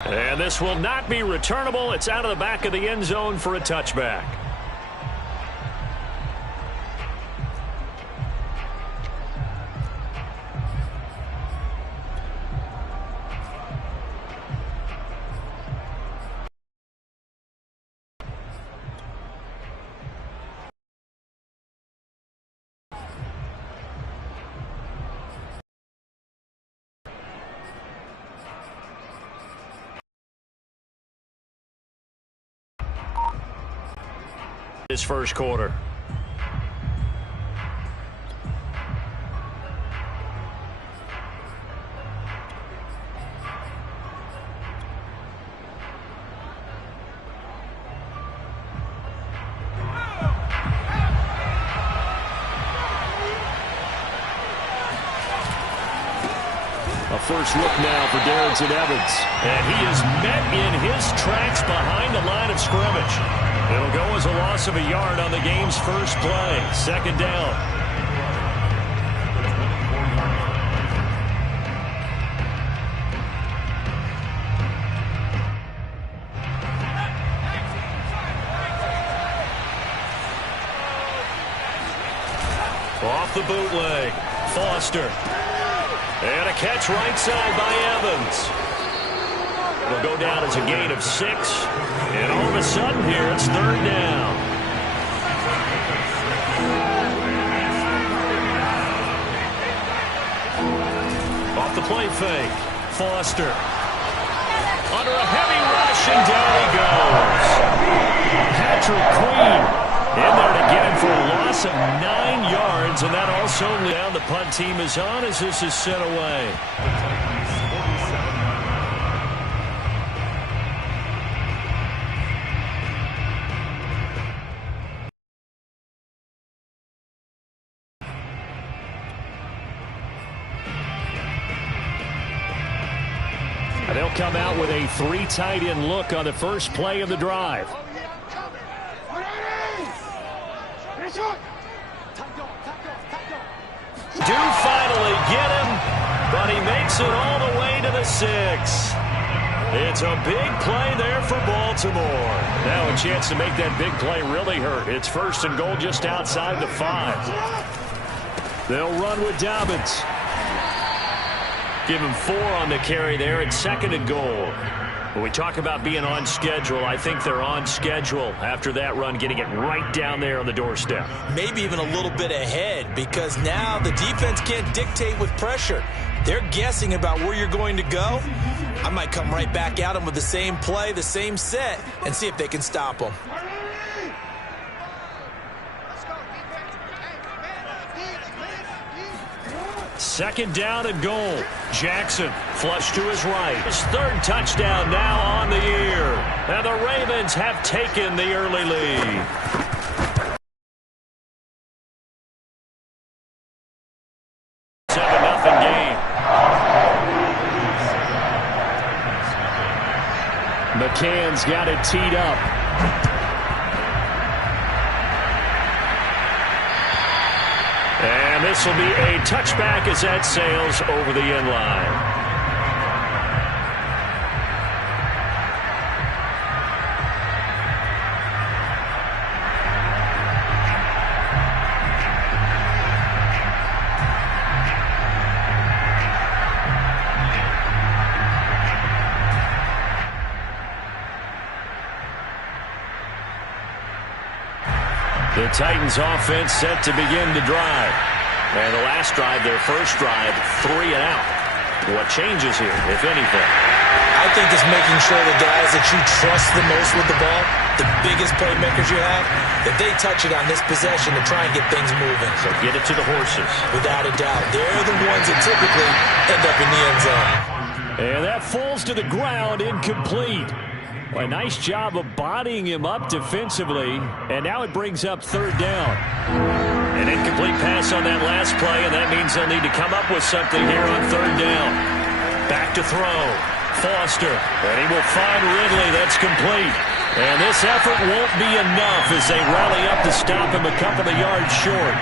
And this will not be returnable. It's out of the back of the end zone for a touchback. His first quarter. A first look now for Darrington Evans. And he is met in his tracks behind the line of scrimmage. It'll go as a loss of a yard on the game's first play. Second down. Off the bootleg. Foster. And a catch right side by Evans. It'll go down as a gain of 6. And all of a sudden here, it's third down. Off the play fake. Foster. Under a heavy rush, and down he goes. Patrick Queen in there to get him for a loss of 9 yards. And that also down. The punt team is on as this is sent away. They'll come out with a 3 tight end look on the first play of the drive. Do finally get him, but he makes it all the way to the 6. It's a big play there for Baltimore. Now a chance to make that big play really hurt. It's first and goal just outside the 5. They'll run with Dobbins. Give him 4 on the carry there at second and goal. When we talk about being on schedule, I think they're on schedule after that run, getting it right down there on the doorstep. Maybe even a little bit ahead, because now the defense can't dictate with pressure. They're guessing about where you're going to go. I might come right back at them with the same play, the same set, and see if they can stop them. Second down and goal. Jackson flush to his right. His third touchdown now on the year. And the Ravens have taken the early lead. Game. McCann's got it teed up. And this will be a touchback as that sails over the end line. The Titans offense set to begin the drive. And the last drive, their first drive, 3 and out. What changes here, if anything? I think it's making sure the guys that you trust the most with the ball, the biggest playmakers you have, that they touch it on this possession to try and get things moving. So get it to the horses. Without a doubt. They're the ones that typically end up in the end zone. And that falls to the ground, incomplete. A nice job of bodying him up defensively. And now it brings up third down. An incomplete pass on that last play, and that means they'll need to come up with something here on third down. Back to throw. Foster. And he will find Ridley. That's complete. And this effort won't be enough as they rally up to stop him a couple of yards short.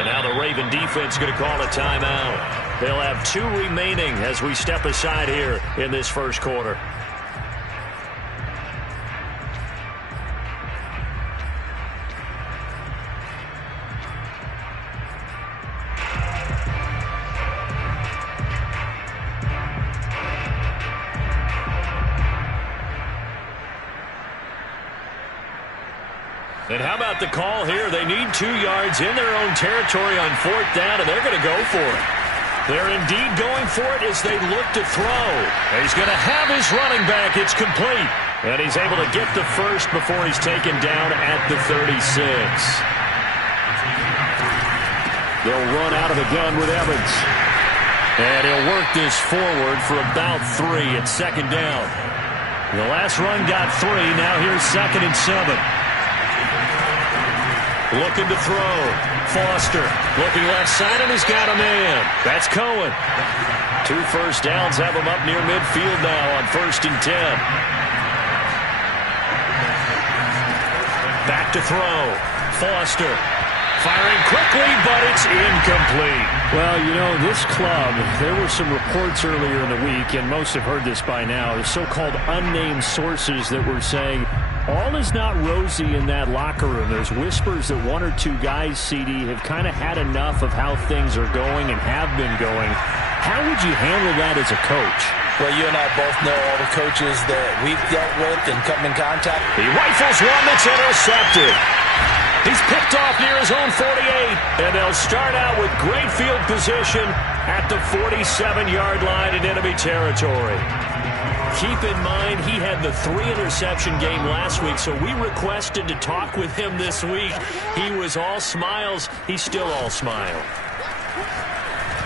And now the Raven defense going to call a timeout. They'll have 2 remaining as we step aside here in this first quarter. And how about the call here? They need 2 yards in their own territory on 4th down, and they're going to go for it. They're indeed going for it as they look to throw. He's going to have his running back. It's complete. And he's able to get the first before he's taken down at the 36. They'll run out of the gun with Evans. And he'll work this forward for about 3 at 2nd down. The last run got 3. Now here's 2nd and 7. Looking to throw. Foster looking left side, and he's got a man. That's Cohen. 2 first downs have him up near midfield now on 1st and 10. Back to throw. Foster firing quickly, but it's incomplete. Well, you know, this club, there were some reports earlier in the week, and most have heard this by now, the so-called unnamed sources that were saying all is not rosy in that locker room. There's whispers that 1 or 2 guys, CD, have kind of had enough of how things are going and have been going. How would you handle that as a coach? Well, you and I both know all the coaches that we've dealt with and come in contact. He rifles one that's intercepted. He's picked off near his own 48, and they'll start out with great field position at the 47-yard line in enemy territory. Keep in mind, he had the 3-interception game last week, so we requested to talk with him this week. He was all smiles. He's still all smile.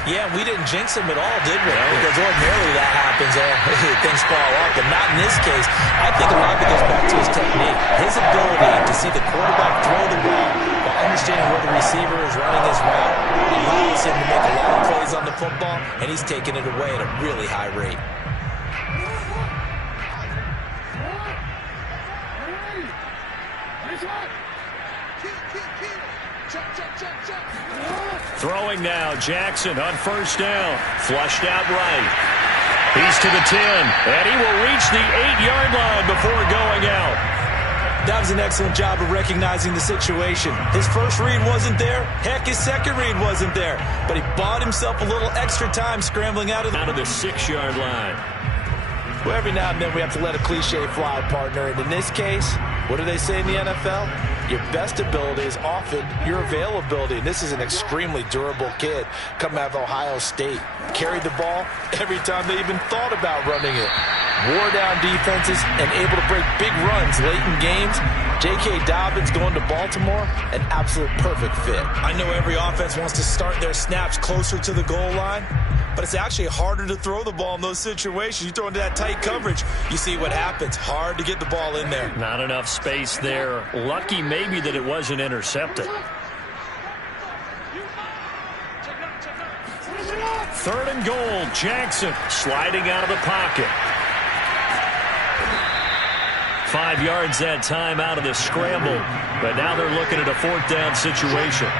Yeah, we didn't jinx him at all, did we? No. Because ordinarily that happens. Things fall off, but not in this case. I think a lot of it goes back to his technique. His ability to see the quarterback throw the ball while understanding where the receiver is running his route allows him to make a lot of plays on the football, and he's taking it away at a really high rate. Throwing now, Jackson on 1st down. Flushed out right. He's to the 10, and he will reach the 8-yard line before going out. That was an excellent job of recognizing the situation. His first read wasn't there. Heck, his second read wasn't there. But he bought himself a little extra time scrambling out of the 6-yard line. Well, every now and then we have to let a cliche fly, partner. And in this case, what do they say in the NFL? Your best ability is often your availability. And this is an extremely durable kid coming out of Ohio State. Carried the ball every time they even thought about running it. Wore down defenses and able to break big runs late in games. J.K. Dobbins going to Baltimore, an absolute perfect fit. I know every offense wants to start their snaps closer to the goal line, but it's actually harder to throw the ball in those situations. You throw into that tight coverage, you see what happens. Hard to get the ball in there. Not enough space there. Lucky maybe that it wasn't intercepted. 3rd and goal. Jackson sliding out of the pocket. 5 yards that time out of the scramble. But now they're looking at a 4th down situation.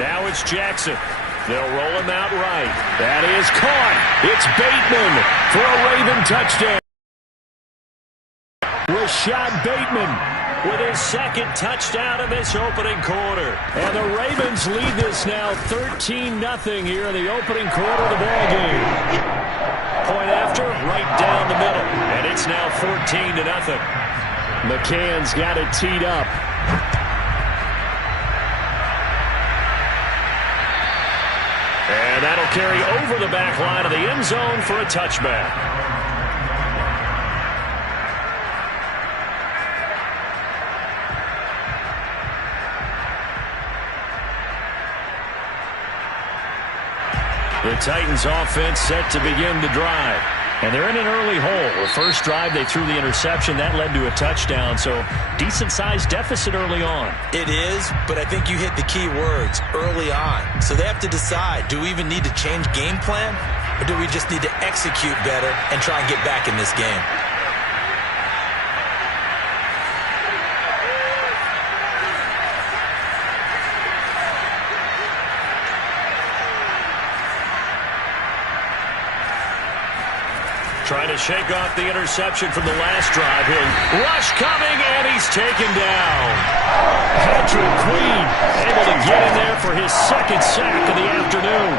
Now it's Jackson. They'll roll him out right. That is caught. It's Bateman for a Raven touchdown. Rashad Bateman with his 2nd touchdown in this opening quarter. And the Ravens lead this now 13-0 here in the opening quarter of the ballgame. Point after, right down the middle. And it's now 14-0. McCann's got it teed up. And that'll carry over the back line of the end zone for a touchback. The Titans offense set to begin the drive. And they're in an early hole. The first drive, they threw the interception. That led to a touchdown. So decent-sized deficit early on. It is, but I think you hit the key words, early on. So they have to decide, do we even need to change game plan? Or do we just need to execute better and try and get back in this game? Trying to shake off the interception from the last drive. He'll rush coming, and he's taken down. Patrick Queen able to get in there for his second sack of the afternoon.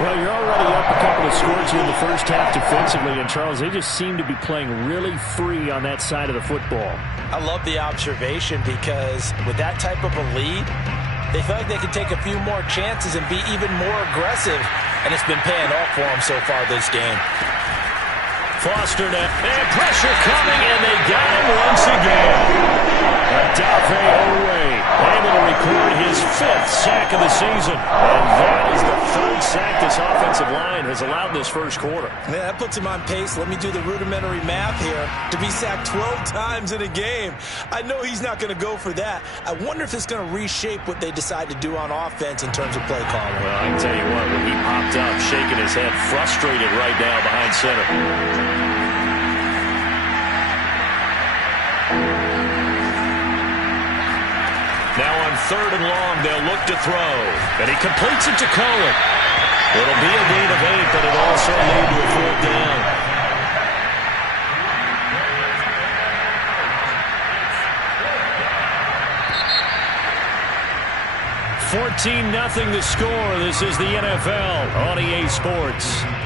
Well, you're already up a couple of scores here in the first half defensively, and Charles, they just seem to be playing really free on that side of the football. I love the observation because with that type of a lead, they feel like they can take a few more chances and be even more aggressive, and it's been paying off for them so far this game. Foster net, and pressure coming, and they got him once again. Adafe Owe able to record his 5th sack of the season. And that is the 3rd sack this offensive line has allowed this first quarter. Yeah, that puts him on pace. Let me do the rudimentary math here. To be sacked 12 times in a game, I know he's not going to go for that. I wonder if it's going to reshape what they decide to do on offense in terms of play calling. Well, I can tell you what, when he popped up, shaking his head, frustrated right now behind center. Now on 3rd and long, they'll look to throw. And he completes it to Cohen. It'll be a gain of 8, but it'll also lead to a 4th down. 14-0 the score. This is the NFL on EA Sports.